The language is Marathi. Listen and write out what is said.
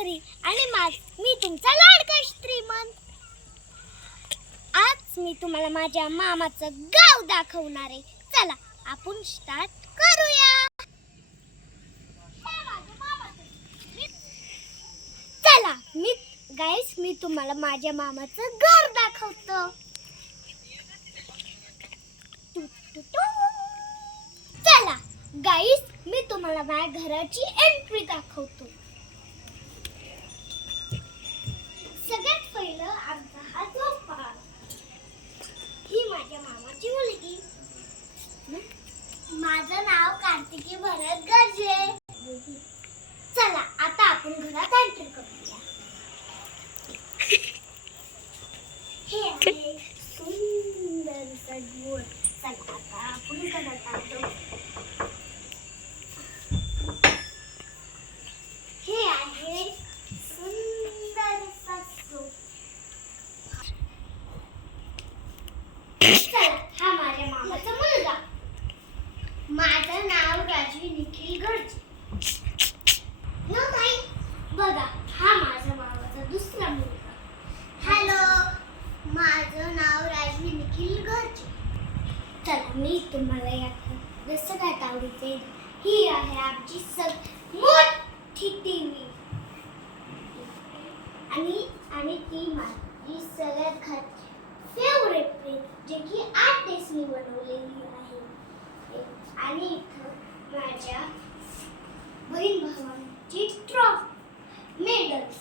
घरी आणि मी तुमचा लाडका श्रीमंत. आज मी तुम्हाला माझ्या मामाचं गाव दाखवणार आहे. चला आपण स्टार्ट करूया. चला मी तुम्हाला माझ्या मामाचं घर दाखवतो. चला गाईस, मी तुम्हाला माझ्या घराची एंट्री दाखवतो. सगळ्यात पहिलं आमचा हा झोपा. ही माझ्या मामाची मुलगी. माझं नाव कार्तिकी भरत गरजे. चला आता आपण घरात एंटर करूया. हे आहे सुंदर सजवड. चला आता आपण घरात आलो. हे आहे सुंदर सोफा. चला हा माझ्या मामाचा मुलगा. माझं नाव राजवी निखिल गरजे. बघा हा माझ्या मामाचा दुसरा मुलगा. हॅलो, माझं नाव राजवी निखिल गरजे. चला मी तुम्हाला या सगळ्यात आवडीचे ही आहे आमची मोठी टीव्ही आणि ती माझी सगळ्यात फेवरेट फ्रीज, जे की 8 डेसनी बनवलेली आहे. आणि इथं माझ्या बहीण भावांची ट्रॉफी मेडल्स